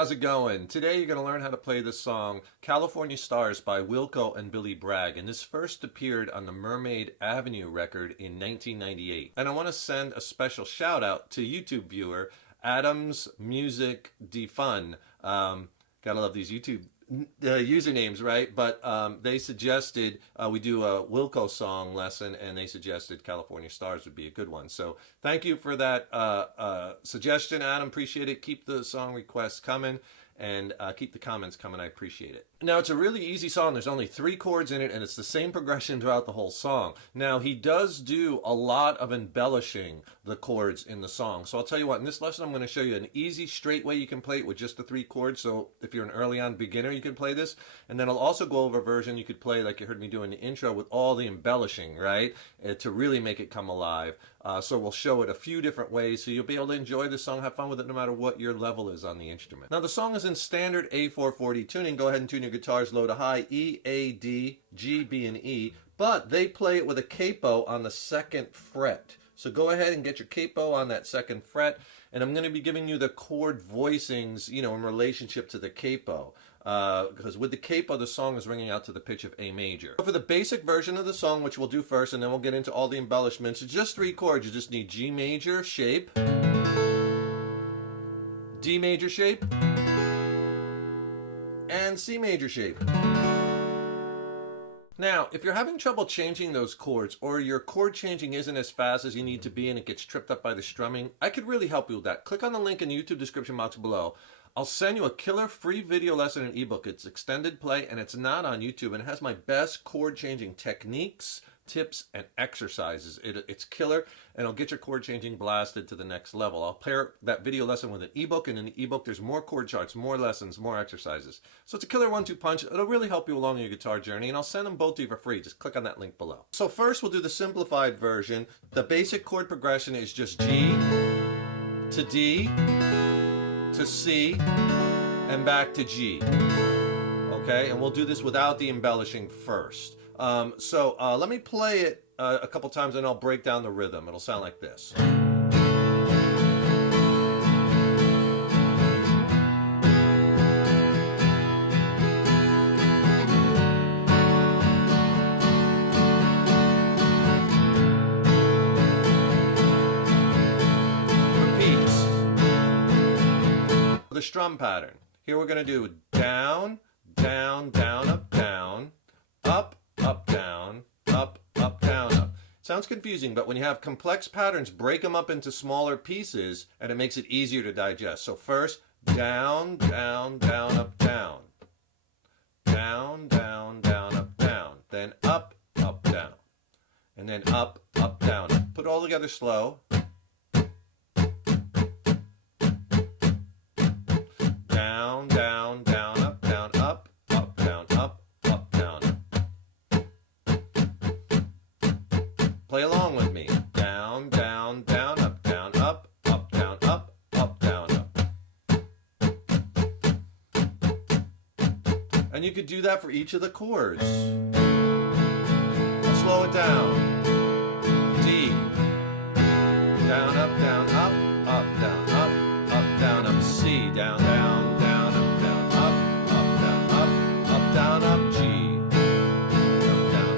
how's it going? Today you're going to learn how to play the song California Stars by Wilco and Billy Bragg, and this first appeared on the Mermaid Avenue record in 1998. And I want to send a special shout out to YouTube viewer Adams Music Defun. Gotta love these YouTube usernames, right? But they suggested we do a Wilco song lesson, and they suggested California Stars would be a good one. So thank you for that suggestion, Adam. Appreciate it. Keep the song requests coming, and keep the comments coming. I appreciate it. Now, it's a really easy song. There's only 3 chords in it, and it's the same progression throughout the whole song. Now, he does do a lot of embellishing the chords in the song. So I'll tell you what, in this lesson, I'm going to show you an easy, straight way you can play it with just the 3 chords. So if you're an early on beginner, you can play this. And then I'll also go over a version you could play, like you heard me do in the intro, with all the embellishing, right? To really make it come alive. So we'll show it a few different ways, so you'll be able to enjoy the song, have fun with it, no matter what your level is on the instrument. Now, the song is in standard A440 tuning. Go ahead and tune your guitars low to high, E, A, D, G, B, and E, but they play it with a capo on the 2nd fret. So go ahead and get your capo on that 2nd fret, and I'm going to be giving you the chord voicings, you know, in relationship to the capo. Because with the capo, the song is ringing out to the pitch of A major. So for the basic version of the song, which we'll do first, and then we'll get into all the embellishments, it's just 3 chords. You just need G major shape, D major shape, and C major shape. Now, if you're having trouble changing those chords, or your chord changing isn't as fast as you need to be and it gets tripped up by the strumming, I could really help you with that. Click on the link in the YouTube description box below. I'll send you a killer free video lesson and ebook. It's extended play, and it's not on YouTube, and it has my best chord changing techniques, tips, and exercises. It's killer, and it'll get your chord changing blasted to the next level. I'll pair that video lesson with an ebook, and in the ebook there's more chord charts, more lessons, more exercises. So it's a killer 1-2 punch. It'll really help you along your guitar journey, and I'll send them both to you for free. Just click on that link below. So first we'll do the simplified version. The basic chord progression is just G to D to C and back to G. Okay, and we'll do this without the embellishing first. Let me play it a couple times, and I'll break down the rhythm. It'll sound like this. Repeats. The strum pattern. Here we're going to do down, down, down, up, down, up, up, down, up, up, down, up. Sounds confusing, but when you have complex patterns, break them up into smaller pieces, and it makes it easier to digest. So first, down, down, down, up, down. Down, down, down, up, down. Then up, up, down. And then up, up, down. Put it all together slow. Down, down, down, up, down, up, up, down, up, up, down. Play along with me. Down, down, down, up, down, up, up, down, up, up, down, up. And you could do that for each of the chords. I'll slow it down. D. Down, up, down, up, up, down, up, up, down, up. C. Down, down, down, up, down, up, up, down, up, up, down, up. G. Up, down,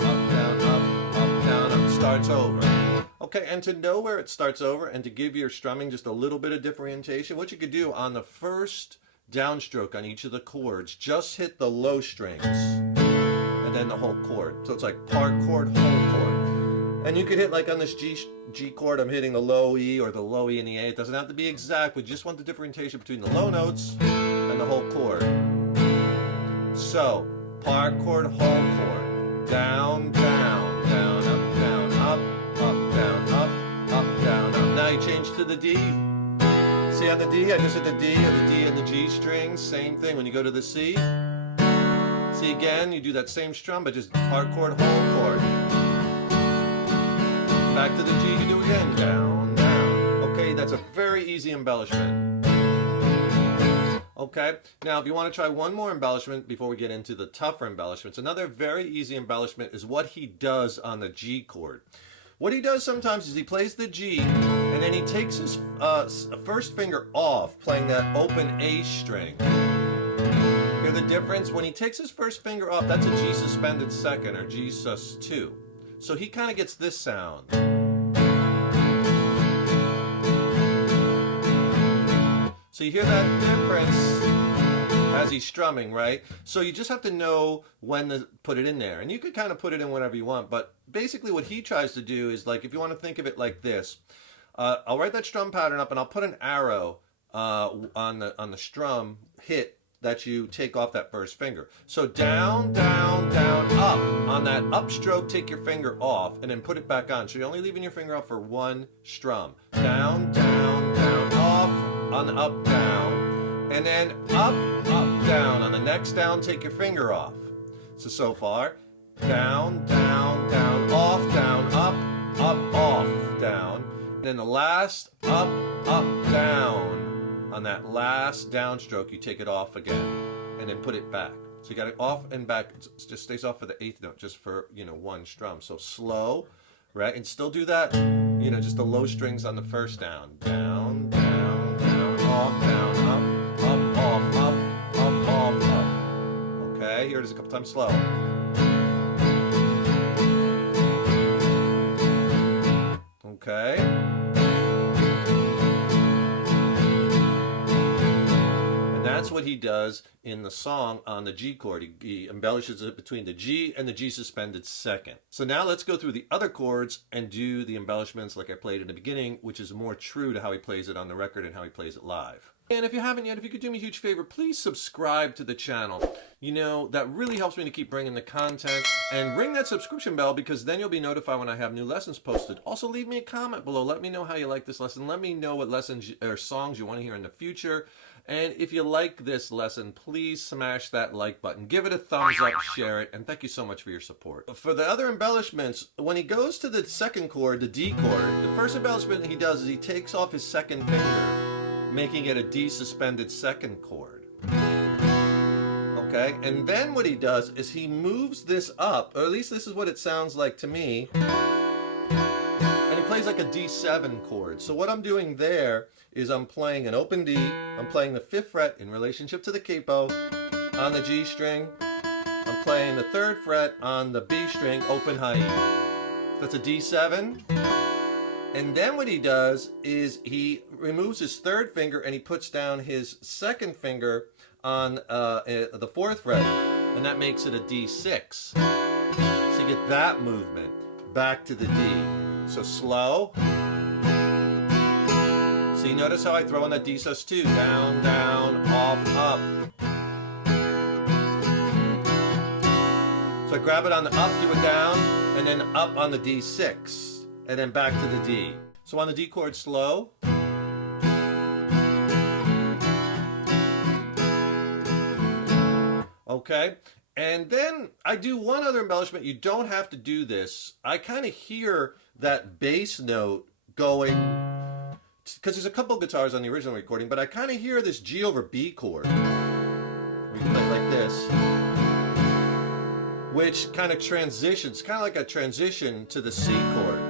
up, down, up, up, down, up. Starts over. Okay, and to know where it starts over and to give your strumming just a little bit of differentiation, what you could do on the first downstroke on each of the chords, just hit the low strings and then the whole chord. So it's like part chord, whole chord. And you could hit, like on this G chord, I'm hitting the low E or the low E and the A. It doesn't have to be exact. We just want the differentiation between the low notes and the whole chord. So, part chord, whole chord. Down, down, down, up, down, up, up, down, up, up, down, up. Now you change to the D. See on the D, I just hit the D and the G strings. Same thing when you go to the C. See again, you do that same strum, but just part chord, whole chord. Back to the G, you do again, down, down. Okay, that's a very easy embellishment. Okay, now if you want to try one more embellishment before we get into the tougher embellishments, another very easy embellishment is what he does on the G chord. What he does sometimes is he plays the G, and then he takes his first finger off, playing that open A string. Hear the difference? When he takes his first finger off, that's a G suspended second, or G sus2. So he kind of gets this sound. So you hear that difference as he's strumming, right? So you just have to know when to put it in there. And you could kind of put it in whenever you want, but basically what he tries to do is, like, if you want to think of it like this, I'll write that strum pattern up and I'll put an arrow on the strum hit that you take off that first finger. So down, down, down, up. On that up stroke, take your finger off and then put it back on. So you're only leaving your finger off for one strum. Down, down, down, off on the up, down. And then up, up, down. On the next down, take your finger off. So far, down, down, down, off, down, up, off, down. And then the last up, down. On that last downstroke, you take it off again and then put it back. So you got it off and back. It just stays off for the eighth note, just for, one strum. So slow, right? And still do that, just the low strings on the first down. Down, down, down, off, down, up, off, off, up. Okay, here it is a couple times slow. Okay. That's what he does in the song on the G chord. He embellishes it between the G and the G suspended second. So now let's go through the other chords and do the embellishments like I played in the beginning, which is more true to how he plays it on the record and how he plays it live. And if you haven't yet, if you could do me a huge favor, please subscribe to the channel. That really helps me to keep bringing the content. And ring that subscription bell, because then you'll be notified when I have new lessons posted. Also, leave me a comment below. Let me know how you like this lesson. Let me know what lessons or songs you want to hear in the future. And if you like this lesson, please smash that like button. Give it a thumbs up, share it, and thank you so much for your support. For the other embellishments, when he goes to the second chord, the D chord, the first embellishment he does is he takes off his second finger, making it a D suspended second chord. Okay, and then what he does is he moves this up, or at least this is what it sounds like to me, and he plays like a D7 chord. So what I'm doing there is I'm playing an open D, I'm playing the 5th fret in relationship to the capo on the G string, I'm playing the 3rd fret on the B string, open high E. That's a D7. And then what he does is he removes his 3rd finger and he puts down his 2nd finger on the 4th fret, and that makes it a D6. So you get that movement back to the D. So slow. So you notice how I throw in that D sus2, down, down, off, up. So I grab it on the up, do it down, and then up on the D6, and then back to the D. So on the D chord, slow. Okay, and then I do one other embellishment. You don't have to do this. I kind of hear that bass note going, because there's a couple guitars on the original recording, but I kind of hear this G over B chord. We can play it like this, which kind of transitions, kind of like a transition to the C chord,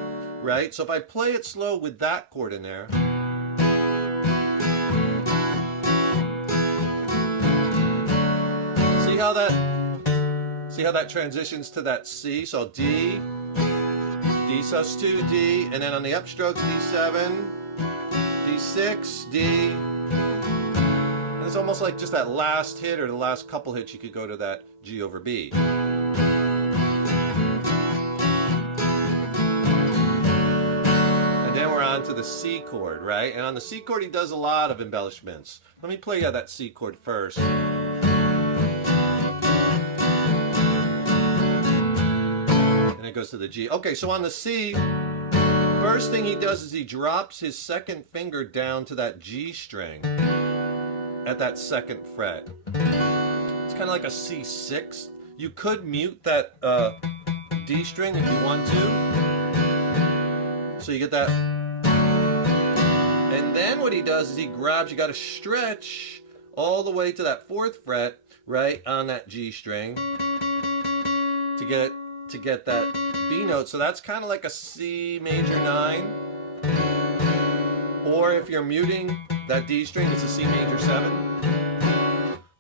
right? So if I play it slow with that chord in there, see how that transitions to that C? So D, D sus2, D, and then on the upstrokes, D7, D6, D. And it's almost like just that last hit or the last couple hits, you could go to that G over B. And then we're on to the C chord, right? And on the C chord, he does a lot of embellishments. Let me play that C chord first. Goes to the G. Okay, so on the C, first thing he does is he drops his 2nd finger down to that G string at that 2nd fret. It's kind of like a C6. You could mute that D string if you want to. So you get that. And then what he does is he grabs, you got to stretch all the way to that 4th fret, right, on that G string to get that B note, so that's kind of like a C major 9. Or if you're muting that D string, it's a C major 7.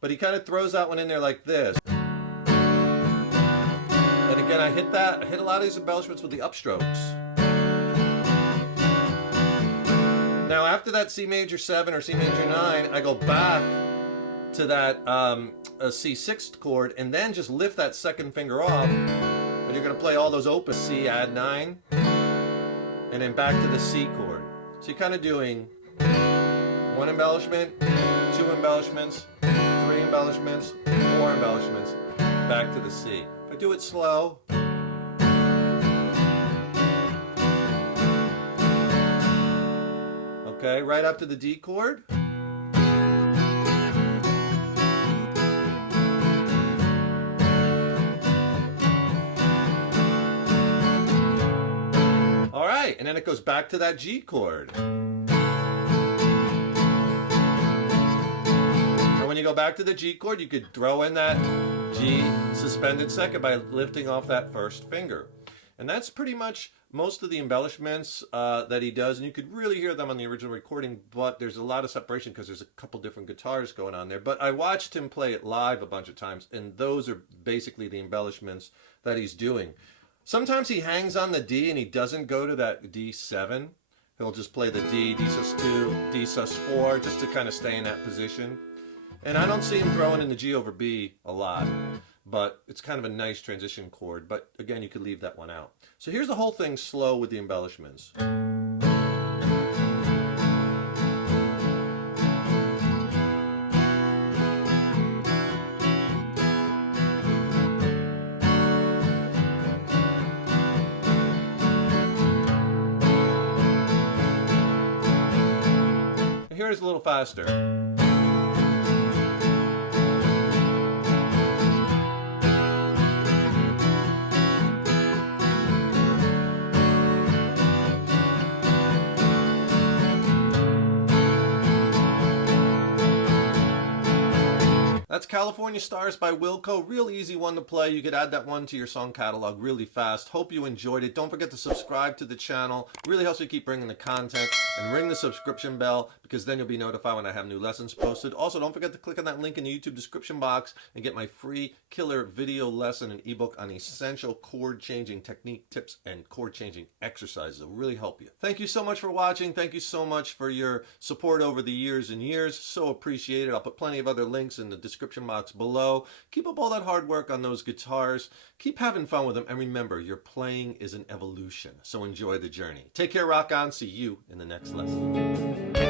But he kind of throws that one in there like this. And again, I hit a lot of these embellishments with the upstrokes. Now after that C major 7 or C major 9, I go back to that C6 chord and then just lift that second finger off, and you're going to play all those opus C, add 9, and then back to the C chord. So you're kind of doing 1 embellishment, 2 embellishments, 3 embellishments, 4 embellishments, back to the C. If I do it slow, okay, right up to the D chord. All right, and then it goes back to that G chord. And when you go back to the G chord, you could throw in that G suspended second by lifting off that first finger. And that's pretty much most of the embellishments that he does, and you could really hear them on the original recording, but there's a lot of separation because there's a couple different guitars going on there. But I watched him play it live a bunch of times, and those are basically the embellishments that he's doing. Sometimes he hangs on the D and he doesn't go to that D7. He'll just play the D, D sus2, D sus4, just to kind of stay in that position. And I don't see him throwing in the G over B a lot, but it's kind of a nice transition chord. But again, you could leave that one out. So here's the whole thing slow with the embellishments. Here's a little faster. That's California Stars by Wilco. Real easy one to play. You could add that one to your song catalog really fast. Hope you enjoyed it. Don't forget to subscribe to the channel. It really helps me keep bringing the content. And ring the subscription bell, because then you'll be notified when I have new lessons posted. Also, don't forget to click on that link in the YouTube description box and get my free killer video lesson and ebook on essential chord changing technique tips and chord changing exercises. It'll really help you. Thank you so much for watching. Thank you so much for your support over the years and years. So appreciate it. I'll put plenty of other links in the description box below. Keep up all that hard work on those guitars. Keep having fun with them. And remember, your playing is an evolution. So enjoy the journey. Take care, rock on. See you in the next lesson.